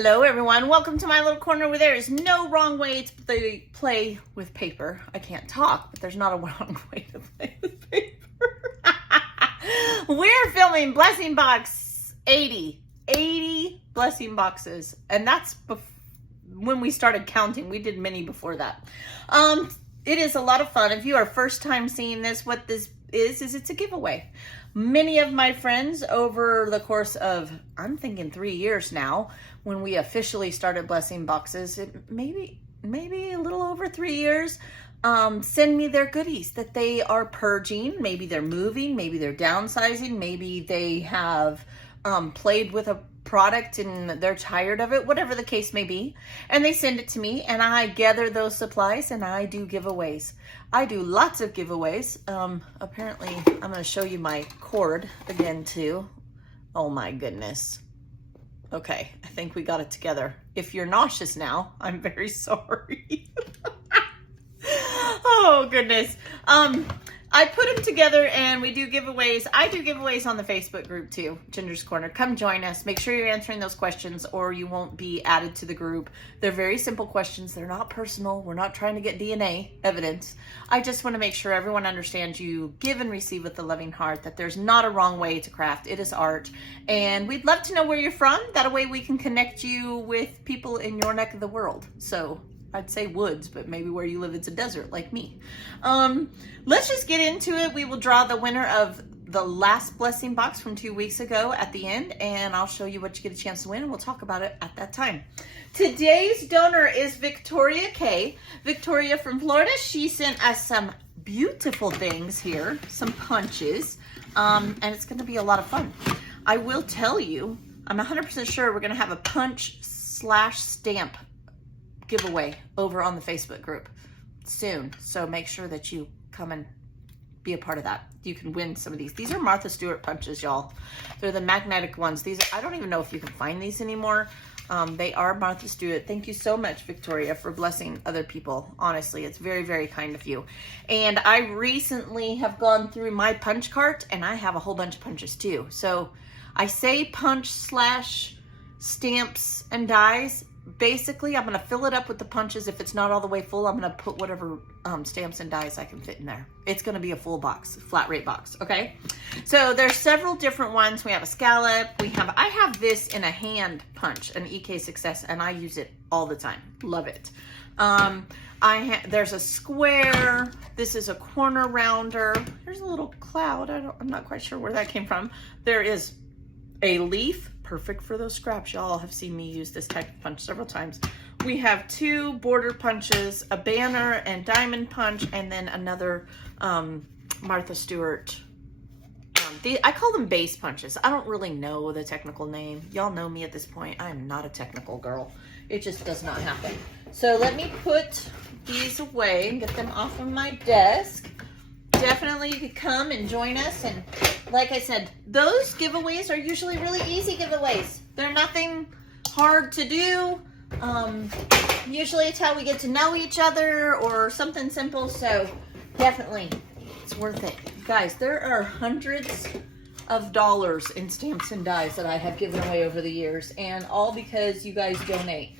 Hello everyone, welcome to my little corner where there is no wrong way to play with paper. I can't talk, but there's not a wrong way to play with paper. We're filming Blessing Box 80 blessing boxes, and that's when we started counting. We did many before that. It is a lot of fun. If you are first time seeing this, what this is it's a giveaway. Many of my friends over the course of, I'm thinking 3 years now, when we officially started blessing boxes, maybe a little over 3 years, send me their goodies that they are purging. Maybe they're moving, maybe they're downsizing, maybe they have played with a product and they're tired of it, whatever the case may be, and they send it to me and I gather those supplies and I do giveaways. I do lots of giveaways. Apparently I'm going to show you my cord again too. Oh my goodness. Okay, I think we got it together. If you're nauseous now, I'm very sorry. Oh goodness. I put them together and we do giveaways. I do giveaways on the Facebook group too, Ginger's Corner. Come join us. Make sure you're answering those questions or you won't be added to the group. They're very simple questions. They're not personal. We're not trying to get DNA evidence. I just want to make sure everyone understands you give and receive with a loving heart, that there's not a wrong way to craft. It is art. And we'd love to know where you're from. That way we can connect you with people in your neck of the world. So I'd say woods, but maybe where you live it's a desert like me. Let's just get into it. We will draw the winner of the last blessing box from 2 weeks ago at the end, and I'll show you what you get a chance to win, and we'll talk about it at that time. Today's donor is Victoria K. Victoria from Florida. She sent us some beautiful things here, some punches, and it's going to be a lot of fun. I will tell you, I'm 100% sure we're going to have a punch/stamp giveaway over on the Facebook group soon. So make sure that you come and be a part of that. You can win some of these. These are Martha Stewart punches, y'all. They're the magnetic ones. These, I don't even know if you can find these anymore. They are Martha Stewart. Thank you so much, Victoria, for blessing other people. Honestly, it's very, very kind of you. And I recently have gone through my punch cart and I have a whole bunch of punches too. So I say punch/stamps and dies. Basically, I'm going to fill it up with the punches. If it's not all the way full, I'm going to put whatever stamps and dies I can fit in there. It's going to be a full box, flat rate box, okay? So there's several different ones. We have a scallop. I have this in a hand punch, an EK Success, and I use it all the time. Love it. There's a square. This is a corner rounder. Here's a little cloud. I'm not quite sure where that came from. There is a leaf. Perfect for those scraps. Y'all have seen me use this type of punch several times. We have two border punches, a banner and diamond punch, and then another Martha Stewart. I call them base punches. I don't really know the technical name. Y'all know me at this point. I am not a technical girl. It just does not happen. So let me put these away and get them off of my desk. Definitely you could come and join us, and like I said, those giveaways are usually really easy giveaways. They're nothing hard to do. Usually it's how we get to know each other or something simple, so definitely it's worth it. Guys, there are hundreds of dollars in stamps and dies that I have given away over the years, and all because you guys donate.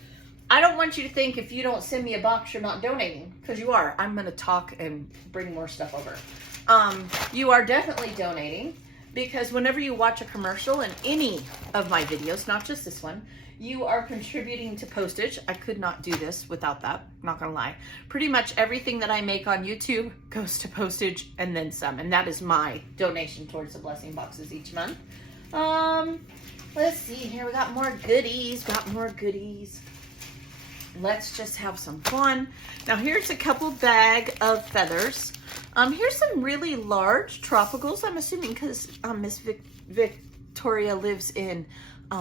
I don't want you to think if you don't send me a box, you're not donating, because you are. I'm going to talk and bring more stuff over. You are definitely donating, because whenever you watch a commercial in any of my videos, not just this one, you are contributing to postage. I could not do this without that, not going to lie. Pretty much everything that I make on YouTube goes to postage and then some, and that is my donation towards the blessing boxes each month. Let's see here. We got more goodies. Let's just have some fun. Now here's a couple bag of feathers. Here's some really large tropicals. I'm assuming because Miss Victoria lives in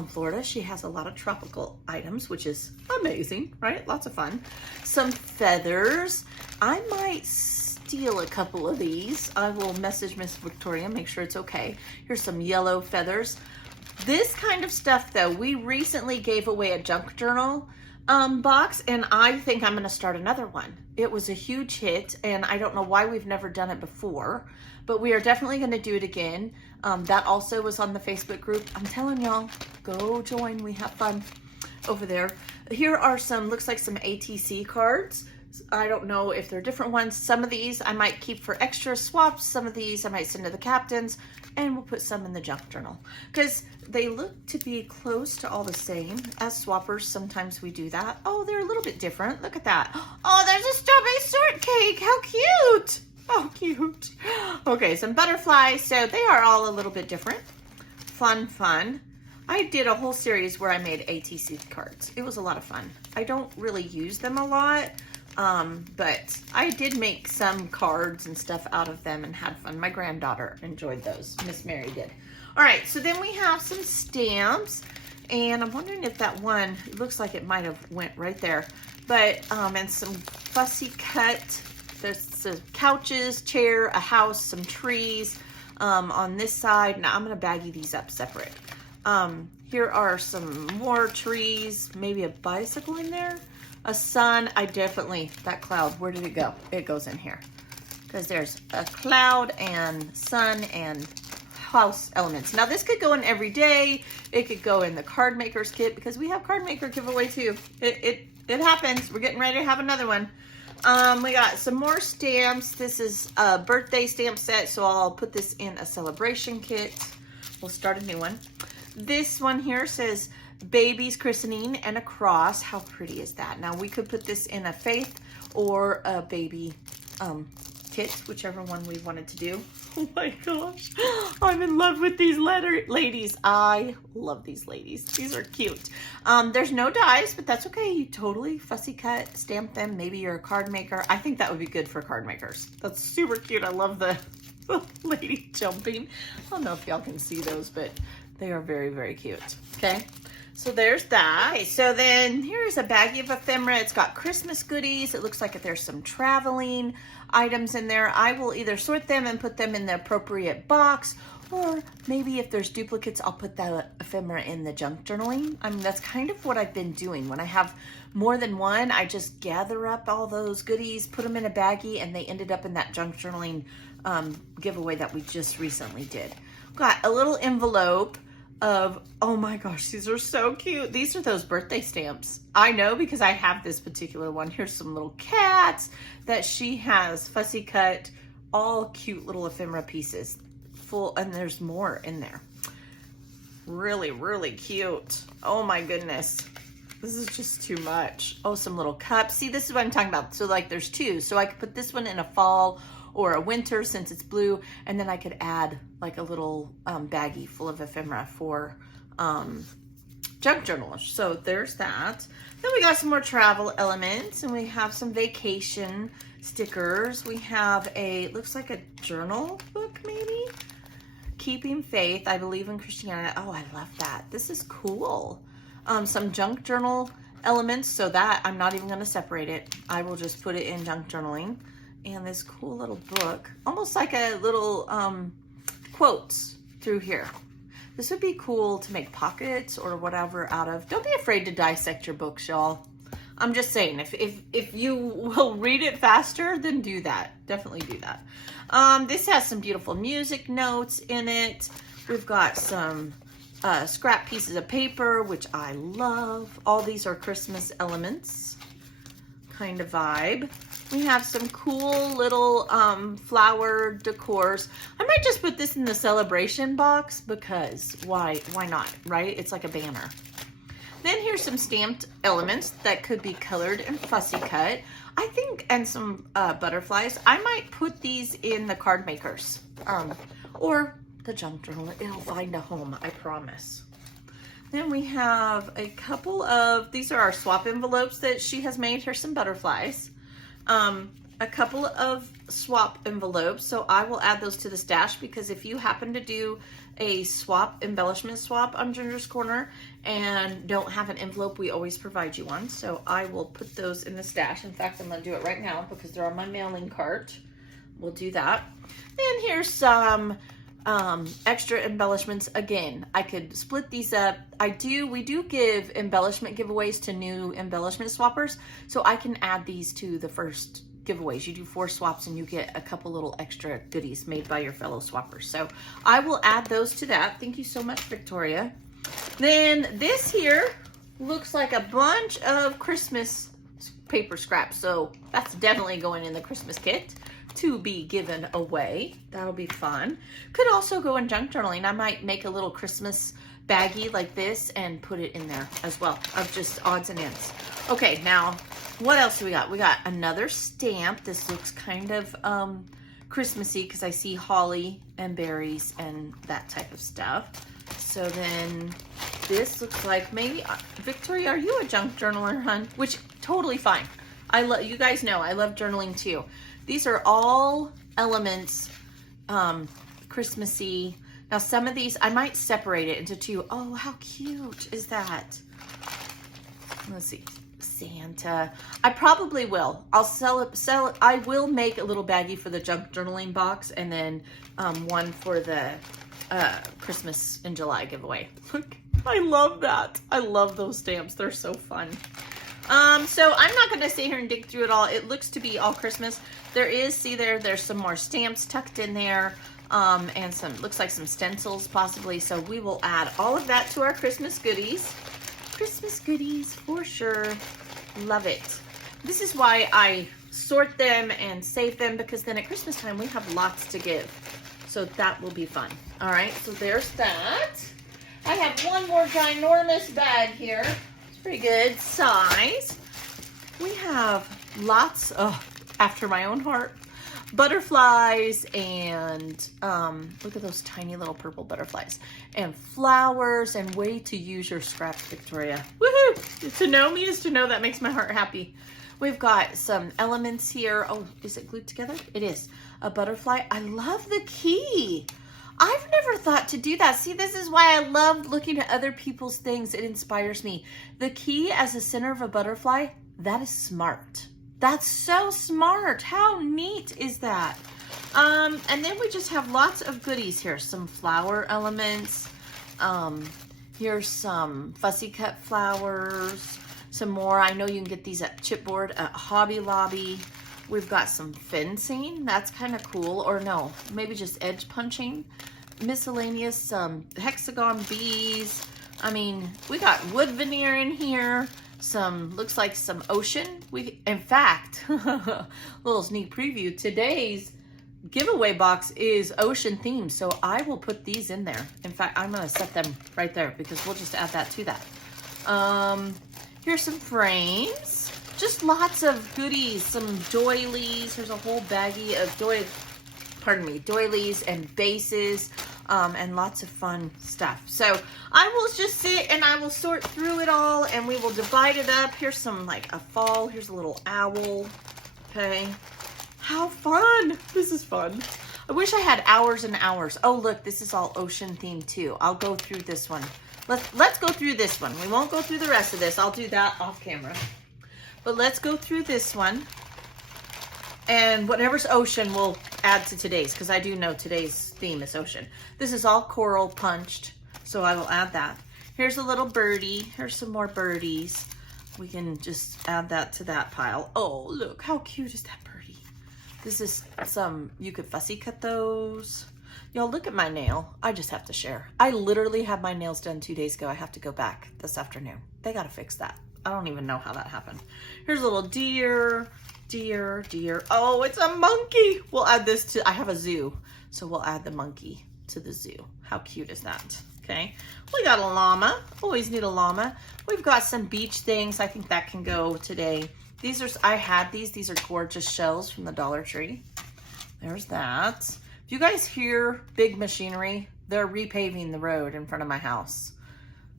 Florida. She has a lot of tropical items, which is amazing, right? Lots of fun. Some feathers. I might steal a couple of these. I will message Miss Victoria, make sure it's okay. Here's some yellow feathers. This kind of stuff though, we recently gave away a junk journal box, and I think I'm going to start another one. It was a huge hit, and I don't know why we've never done it before, but we are definitely going to do it again. That also was on the Facebook group. I'm telling y'all, go join. We have fun. over there. Here are some, looks like some ATC cards. I don't know if they're different ones. Some of these I might keep for extra swaps. Some of these I might send to the captains, and we'll put some in the junk journal because they look to be close to all the same. As swappers, sometimes we do that. Oh, they're a little bit different. Look at that. Oh, there's a strawberry shortcake. How cute. Oh, cute. Okay, some butterflies. So they are all a little bit different. Fun, fun. I did a whole series where I made ATC cards. It was a lot of fun. I don't really use them a lot. But I did make some cards and stuff out of them and had fun. My granddaughter enjoyed those. Miss Mary did. All right, so then we have some stamps, and I'm wondering if that one, it looks like it might have went right there, but, and some fussy cut. There's some couches, chair, a house, some trees, on this side. Now I'm going to baggie these up separate. Here are some more trees, maybe a bicycle in there. A sun, that cloud, where did it go? It goes in here. Because there's a cloud and sun and house elements. Now this could go in every day. It could go in the card maker's kit because we have card maker giveaway too. It happens. We're getting ready to have another one. We got some more stamps. This is a birthday stamp set, so I'll put this in a celebration kit. We'll start a new one. This one here says baby's christening and a cross. How pretty is that? Now we could put this in a faith or a baby kit, whichever one we wanted to do. Oh my gosh, I'm in love with these ladies. I love these ladies. These are cute. There's no dies, but that's okay. You totally fussy cut, stamp them. Maybe you're a card maker. I think that would be good for card makers. That's super cute. I love the lady jumping. I don't know if y'all can see those, but they are very, very cute. Okay. So there's that. Okay, so then here's a baggie of ephemera. It's got Christmas goodies. It looks like there's some traveling items in there. I will either sort them and put them in the appropriate box, or maybe if there's duplicates, I'll put the ephemera in the junk journaling. I mean, that's kind of what I've been doing. When I have more than one, I just gather up all those goodies, put them in a baggie, and they ended up in that junk journaling giveaway that we just recently did. Got a little envelope of, oh my gosh, these are so cute. These are those birthday stamps. I know because I have this particular one. Here's some little cats that she has fussy cut, all cute little ephemera pieces full, and there's more in there. Really, really cute. Oh my goodness. This is just too much. Oh, some little cups. See, this is what I'm talking about. So like there's two. So I could put this one in a fall or a winter since it's blue, and then I could add like a little baggie full of ephemera for junk journalers. So there's that. Then we got some more travel elements, and we have some vacation stickers. We have a, looks like a journal book maybe? Keeping Faith, I Believe in Christianity. Oh, I love that. This is cool. Some junk journal elements, so that I'm not even gonna separate it. I will just put it in junk journaling. And this cool little book, almost like a little quotes through here. This would be cool to make pockets or whatever out of. Don't be afraid to dissect your books, y'all. I'm just saying, if you will read it faster, then do that. Definitely do that. This has some beautiful music notes in it. We've got some scrap pieces of paper, which I love. All these are Christmas elements kind of vibe. We have some cool little flower decors. I might just put this in the celebration box because why not, right? It's like a banner. Then here's some stamped elements that could be colored and fussy cut. I think, and some butterflies. I might put these in the card makers or the junk journal. It'll find a home, I promise. Then we have a couple of, these are our swap envelopes that she has made. Here's some butterflies. A couple of swap envelopes, so I will add those to the stash because if you happen to do a swap, embellishment swap on Ginger's Corner and don't have an envelope, we always provide you one. So I will put those in the stash. In fact, I'm going to do it right now because they're on my mailing cart. We'll do that. Then here's some extra embellishments. Again, I could split these up. We do give embellishment giveaways to new embellishment swappers, so I can add these to the first giveaways. You do 4 swaps and you get a couple little extra goodies made by your fellow swappers. So I will add those to that. Thank you so much, Victoria. Then this here, looks like a bunch of Christmas paper scraps. So that's definitely going in the Christmas kit to be given away. That'll be fun. Could also go in junk journaling. I might make a little Christmas baggie like this and put it in there as well of just odds and ends. Okay, now what else do we got? We got another stamp. This looks kind of Christmassy because I see holly and berries and that type of stuff. So then this looks like maybe, Victoria, are you a junk journaler, hun? Which, totally fine. I love, you guys know, I love journaling too. These are all elements, Christmassy. Now some of these, I might separate it into two. Oh, how cute is that? Let's see, Santa. I probably will. I'll sell it. I will make a little baggie for the junk journaling box and then one for the Christmas in July giveaway. Look, I love that. I love those stamps. They're so fun. So I'm not going to sit here and dig through it all. It looks to be all Christmas. There is, see there's some more stamps tucked in there, and some, looks like some stencils possibly. So we will add all of that to our Christmas goodies. Christmas goodies for sure. Love it. This is why I sort them and save them, because then at Christmas time we have lots to give. So that will be fun. All right, so there's that. I have one more ginormous bag here. It's pretty good size. We have lots of, after my own heart, butterflies and look at those tiny little purple butterflies and flowers, and way to use your scraps, Victoria. Woohoo! To know me is to know. That makes my heart happy. We've got some elements here. Oh, is it glued together? It is. A butterfly. I love the key. I've never thought to do that. See, this is why I love looking at other people's things. It inspires me. The key as the center of a butterfly, that is smart. That's so smart. How neat is that? And then we just have lots of goodies here. Some flower elements. Here's some fussy cut flowers. Some more. I know you can get these at Chipboard, at Hobby Lobby. We've got some fencing. That's kind of cool. Or no, maybe just edge punching. Miscellaneous hexagon bees. I mean, we got wood veneer in here. Some, looks like some ocean. In fact, little sneak preview, today's giveaway box is ocean themed, so I will put these in there. In fact, I'm gonna set them right there because we'll just add that to that. Here's some frames, just lots of goodies, some doilies. There's a whole baggie of doilies and bases. And lots of fun stuff. So I will just sit and I will sort through it all, and we will divide it up. Here's some, like a fall. Here's a little owl. Okay. How fun. This is fun. I wish I had hours and hours. Oh, look, this is all ocean themed too. I'll go through this one. Let's go through this one. We won't go through the rest of this. I'll do that off camera. But let's go through this one. And whatever's ocean we'll add to today's, because I do know today's theme is ocean. This is all coral punched, so I will add that. Here's a little birdie. Here's some more birdies. We can just add that to that pile. Oh, look, how cute is that birdie? This is some, you could fussy cut those. Y'all, look at my nail. I just have to share. I literally had my nails done 2 days ago. I have to go back this afternoon. They got to fix that. I don't even know how that happened. Here's a little deer. Deer. Oh, it's a monkey. We'll add this to, I have a zoo, so we'll add the monkey to the zoo. How cute is that? Okay. We got a llama. Always need a llama. We've got some beach things. I think that can go today. These are, I had these. These are gorgeous shells from the Dollar Tree. There's that. If you guys hear big machinery, they're repaving the road in front of my house.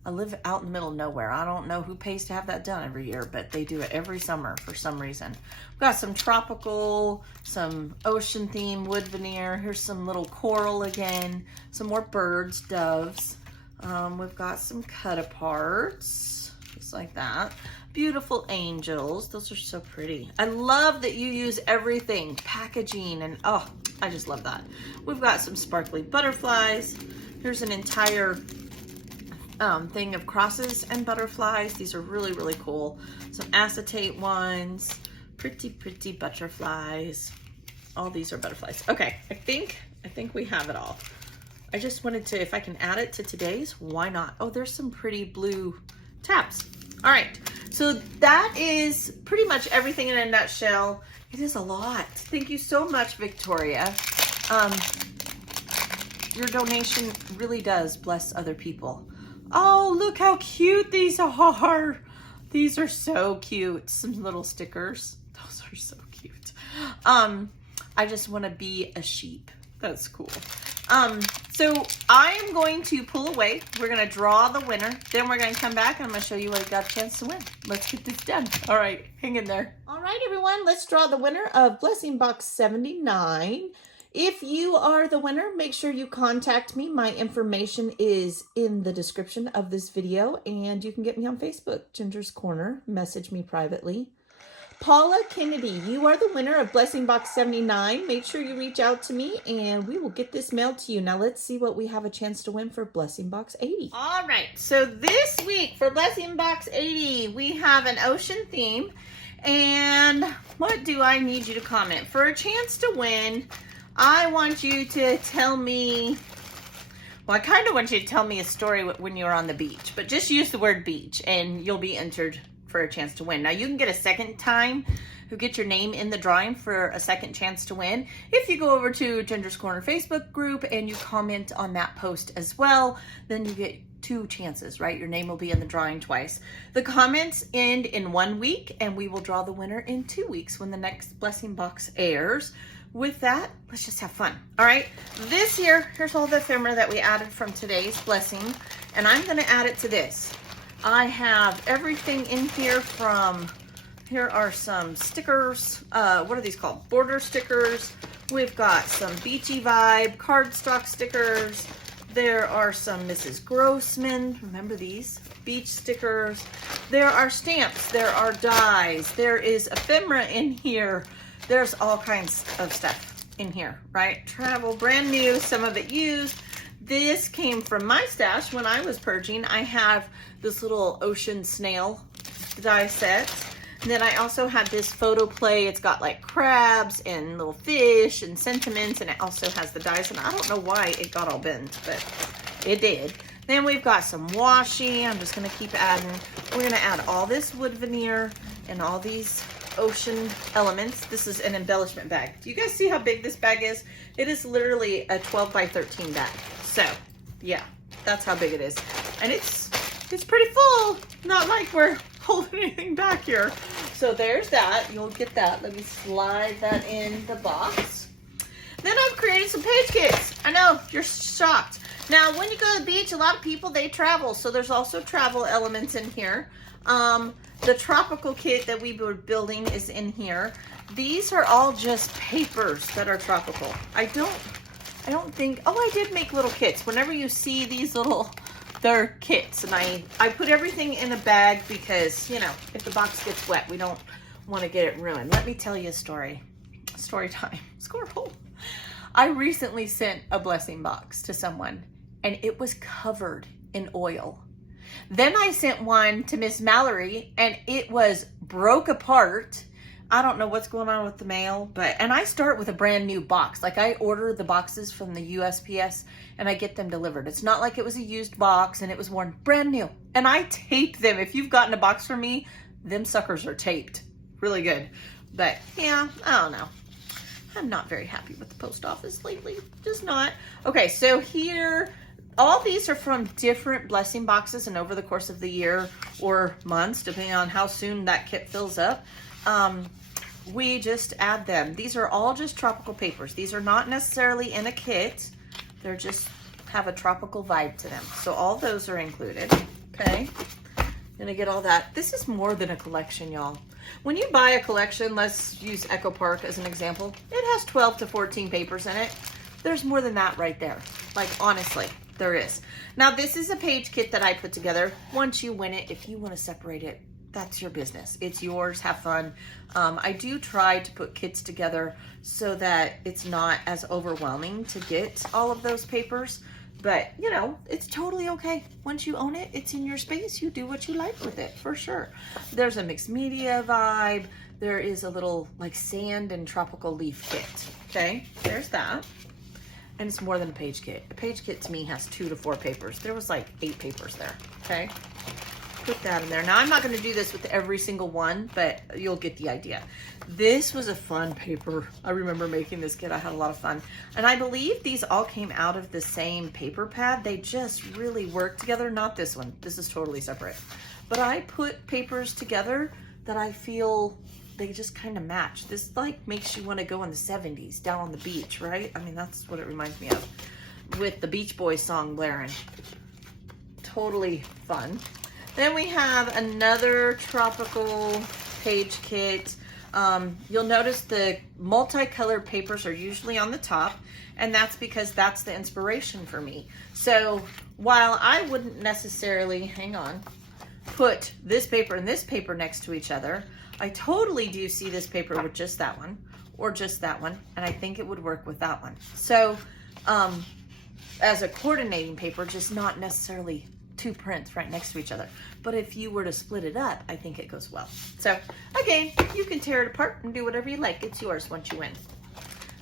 I live out in the middle of nowhere. I don't know who pays to have that done every year, but they do it every summer for some reason. We've got some tropical, some ocean theme wood veneer. Here's some little coral again, some more birds, doves. We've got some cut aparts, just like that. Beautiful angels. Those are so pretty. I love that you use everything, packaging, and oh, I just love that. We've got some sparkly butterflies. Here's an entire thing of crosses and butterflies. These are really, really cool. Some acetate ones, pretty butterflies. All these are butterflies. Okay, I think we have it all. I just wanted to, if I can add it to today's, why not? Oh, there's some pretty blue tabs. All right, so that is pretty much everything in a nutshell. It is a lot. Thank you so much, Victoria. Your donation really does bless other people. Oh, look how cute these are. These are so cute. Some little stickers. Those are so cute. I just want to be a sheep. That's cool. So I am going to pull away. We're going to draw the winner. Then we're going to come back and I'm going to show you what I got a chance to win. Let's get this done. All right, hang in there. All right, everyone, let's draw the winner of Blessing Box 79. If you are the winner, make sure you contact me. My information is in the description of this video, and you can get me on Facebook, Ginger's Corner. Message me privately. Paula Kennedy, you are the winner of Blessing Box 79. Make sure you reach out to me and we will get this mailed to you. Now let's see what we have a chance to win for Blessing Box 80. All right, so this week for Blessing Box 80, we have an ocean theme. And what do I need you to comment? For a chance to win, I want you to tell me, well, I kind of want you to tell me a story when you're on the beach, but just use the word beach and you'll be entered for a chance to win. Now you can get a second time who get your name in the drawing for a second chance to win if you go over to Ginger's Corner Facebook group and you comment on that post as well. Then you get 2 chances, right? Your name will be in the drawing twice. The comments end in 1 week and we will draw the winner in 2 weeks when the next Blessing Box airs. With that, let's just have fun. All right, this year, here's all the ephemera that we added from today's blessing, and I'm gonna add it to this. I have everything in here from, here are some stickers. What are these called? Border stickers. We've got some beachy vibe cardstock stickers. There are some Mrs. Grossman, remember these? Beach stickers. There are stamps, there are dies, there is ephemera in here. There's all kinds of stuff in here, right? Travel, brand new, some of it used. This came from my stash when I was purging. I have this little ocean snail die set. And then I also had this photo play. It's got like crabs and little fish and sentiments, and it also has the dies. And I don't know why it got all bent, but it did. Then we've got some washi. I'm just gonna keep adding. We're gonna add all this wood veneer and all these ocean elements. This is an embellishment bag. Do you guys see how big this bag is? It is literally a 12 by 13 bag. So yeah, that's how big it is. And it's pretty full. Not like we're holding anything back here. So there's that. You'll get that. Let me slide that in the box. Then I've created some page kits. I know, you're shocked. Now, when you go to the beach, a lot of people, they travel. So there's also travel elements in here. The tropical kit that we were building is in here. These are all just papers that are tropical. I don't think, oh, I did make little kits. Whenever you see these little, they're kits. And I put everything in a bag because, you know, if the box gets wet, we don't want to get it ruined. Let me tell you a story. Story time. Squirrel. I recently sent a blessing box to someone and it was covered in oil. Then I sent one to Miss Mallory and it was broke apart. I don't know what's going on with the mail, and I start with a brand new box. Like I order the boxes from the USPS and I get them delivered. It's not like it was a used box and it was worn, brand new. And I tape them. If you've gotten a box from me, them suckers are taped really good. But yeah, I don't know. I'm not very happy with the post office lately. Just not. Okay, so here, all these are from different blessing boxes and over the course of the year or months, depending on how soon that kit fills up. We just add them. These are all just tropical papers. These are not necessarily in a kit. They're just have a tropical vibe to them. So all those are included, okay? Gonna get all that. This is more than a collection, y'all. When you buy a collection, let's use Echo Park as an example. It has 12 to 14 papers in it. There's more than that right there. Like, honestly, there is. Now, this is a page kit that I put together. Once you win it, if you want to separate it, that's your business. It's yours. Have fun. I do try to put kits together so that it's not as overwhelming to get all of those papers. But, you know, it's totally okay. Once you own it, it's in your space. You do what you like with it, for sure. There's a mixed media vibe. There is a little, like, sand and tropical leaf kit. Okay, there's that. And it's more than a page kit. A page kit, to me, has 2 to 4 papers. There was, like, 8 papers there, okay? put that in there. Now, I'm not going to do this with every single one, but you'll get the idea. This was a fun paper. I remember making this kit. I had a lot of fun. And I believe these all came out of the same paper pad. They just really work together. Not this one. This is totally separate. But I put papers together that I feel they just kind of match. This like makes you want to go in the 70s down on the beach, right? I mean, that's what it reminds me of, with the Beach Boys song blaring. Totally fun. Then we have another tropical page kit. You'll notice the multicolored papers are usually on the top, and that's because that's the inspiration for me. So while I wouldn't necessarily, hang on, put this paper and this paper next to each other, I totally do see this paper with just that one or just that one, and I think it would work with that one. So as a coordinating paper, just not necessarily two prints right next to each other. But if you were to split it up, I think it goes well. So again, you can tear it apart and do whatever you like. It's yours once you win.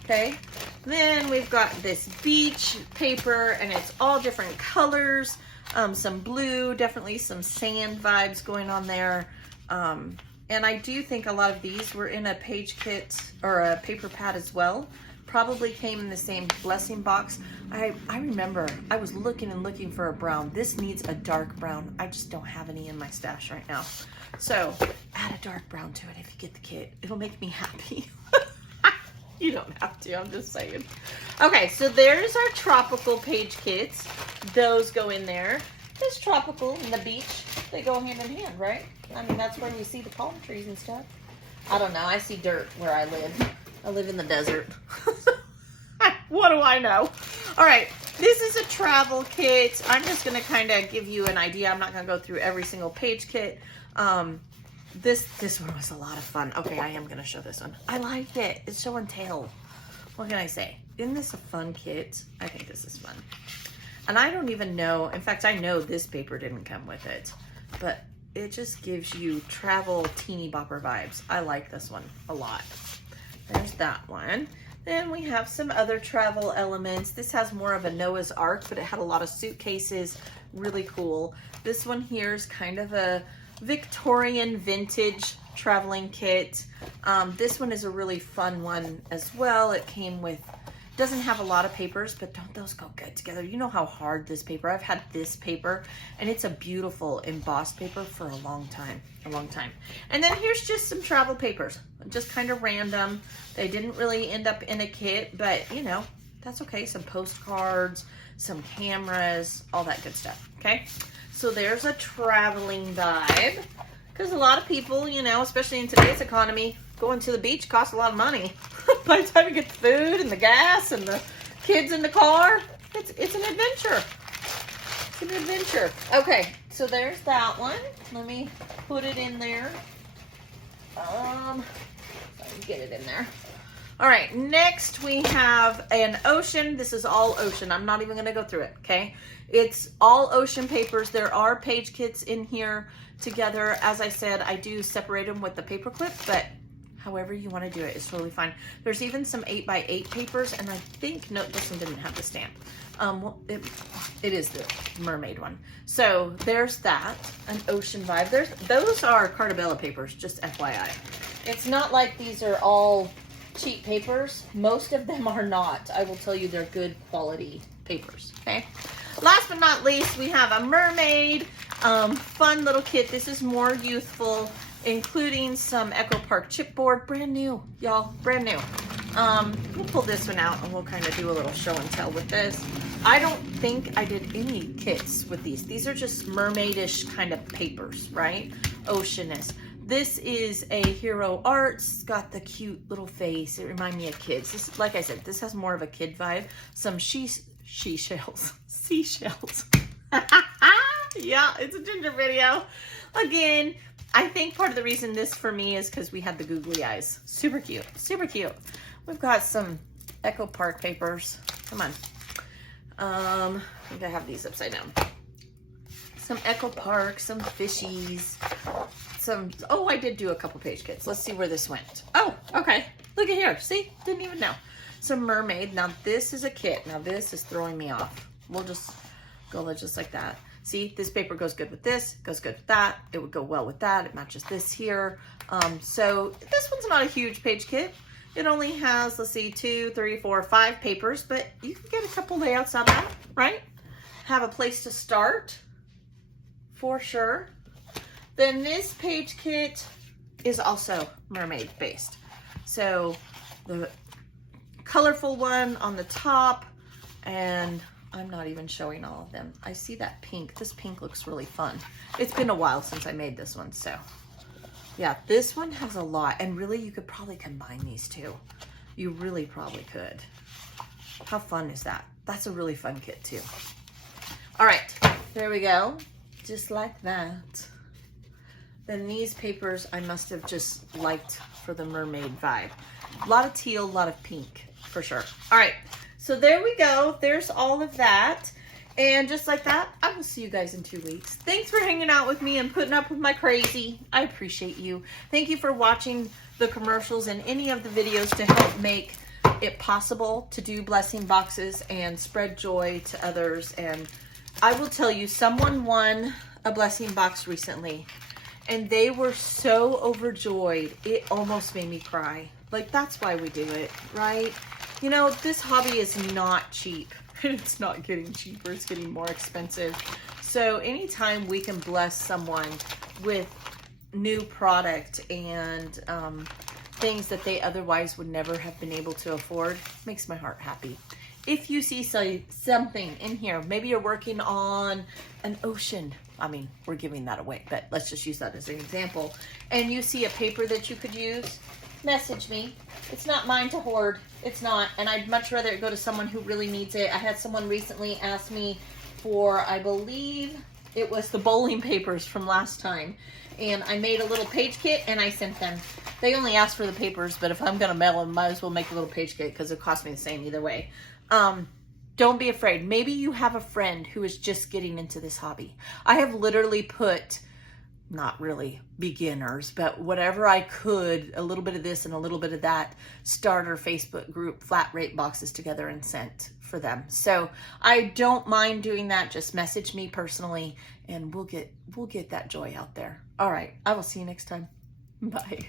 Okay, then we've got this beach paper, and it's all different colors. Some blue, definitely some sand vibes going on there. And I do think a lot of these were in a page kit or a paper pad as well. Probably came in the same blessing box. I remember I was looking and looking for a brown. This needs a dark brown. I just don't have any in my stash right now. So add a dark brown to it if you get the kit. It'll make me happy. You don't have to, I'm just saying. Okay, so there's our tropical page kits. Those go in there. This tropical and the beach, they go hand in hand, right? I mean, that's where you see the palm trees and stuff. I don't know, I see dirt where I live. I live in the desert. What do I know? All right, this is a travel kit. I'm just gonna kind of give you an idea. I'm not gonna go through every single page kit. This one was a lot of fun. Okay, I am gonna show this one. I liked it. It's show and tell. What can I say? Isn't this a fun kit? I think this is fun. And I don't even know, in fact, I know this paper didn't come with it, but it just gives you travel teeny bopper vibes. I like this one a lot. There's that one. Then we have some other travel elements. This has more of a Noah's Ark, but it had a lot of suitcases. Really cool. This one here is kind of a Victorian vintage traveling kit. This one is a really fun one as well. It came with, doesn't have a lot of papers, but don't those go good together? You know how hard this paper, I've had this paper, and it's a beautiful embossed paper for a long time. And then here's just some travel papers, just kind of random. They didn't really end up in a kit, but you know, that's okay. Some postcards, some cameras, all that good stuff, okay? So there's a traveling vibe, because a lot of people, you know, especially in today's economy, going to the beach costs a lot of money. By the time you get the food and the gas and the kids in the car, it's an adventure. It's an adventure. Okay, so there's that one. Let me put it in there. Let me get it in there. All right, next we have an ocean. This is all ocean. I'm not even going to go through it, okay? It's all ocean papers. There are page kits in here together. As I said, I do separate them with the paper clip, but however you want to do it is totally fine. There's even some 8x8 papers, and I think, no, this one didn't have the stamp. Well, it is the mermaid one. So there's that, an ocean vibe. Those are Cartabella papers, just FYI. It's not like these are all cheap papers. Most of them are not. I will tell you they're good quality papers, okay? Last but not least, we have a mermaid, fun little kit. This is more youthful, including some Echo Park chipboard, brand new, y'all, brand new. We'll pull this one out and we'll kind of do a little show and tell with this. I don't think I did any kits with these. These are just mermaidish kind of papers, right? Oceanist. This is a Hero Arts. It's got the cute little face. It reminds me of kids. This, like I said, this has more of a kid vibe. Some seashells. Yeah, it's a ginger video. Again, I think part of the reason this for me is because we had the googly eyes. Super cute, super cute. We've got some Echo Park papers. Come on. I think I have these upside down. Some Echo Park, some fishies, some, oh, I did do a couple page kits. Let's see where this went. Oh, okay. Look at here. See? Didn't even know. Some mermaid. Now this is a kit. Now this is throwing me off. We'll just go just like that. See, this paper goes good with this, goes good with that. It would go well with that. It matches this here. So this one's not a huge page kit. It only has, let's see, 2, 3, 4, 5 papers, but you can get a couple layouts on that, right? Have a place to start, for sure. Then this page kit is also mermaid based. So the colorful one on the top, and I'm not even showing all of them. I see that pink. This pink looks really fun. It's been a while since I made this one, so yeah, this one has a lot, and really you could probably combine these two. You really probably could. How fun is that? That's a really fun kit too. All right, there we go. Just like that. Then these papers I must have just liked for the mermaid vibe. A lot of teal, a lot of pink for sure. All right, so there we go. There's all of that. And just like that, I will see you guys in 2 weeks. Thanks for hanging out with me and putting up with my crazy. I appreciate you. Thank you for watching the commercials and any of the videos to help make it possible to do blessing boxes and spread joy to others. And I will tell you, someone won a blessing box recently and they were so overjoyed. It almost made me cry. Like, that's why we do it, right? You know, this hobby is not cheap. It's not getting cheaper, it's getting more expensive. So anytime we can bless someone with new product and things that they otherwise would never have been able to afford, makes my heart happy. If you see something in here, maybe you're working on an ocean. I mean, we're giving that away, but let's just use that as an example. And you see a paper that you could use, message me. It's not mine to hoard. It's not. And I'd much rather it go to someone who really needs it. I had someone recently ask me for, I believe it was the bowling papers from last time. And I made a little page kit and I sent them. They only asked for the papers, but if I'm going to mail them, might as well make a little page kit because it cost me the same either way. Don't be afraid. Maybe you have a friend who is just getting into this hobby. I have literally put, not really beginners, but whatever I could, a little bit of this and a little bit of that, starter Facebook group flat rate boxes together and sent for them. So I don't mind doing that. Just message me personally and we'll get that joy out there. All right. I will see you next time. Bye.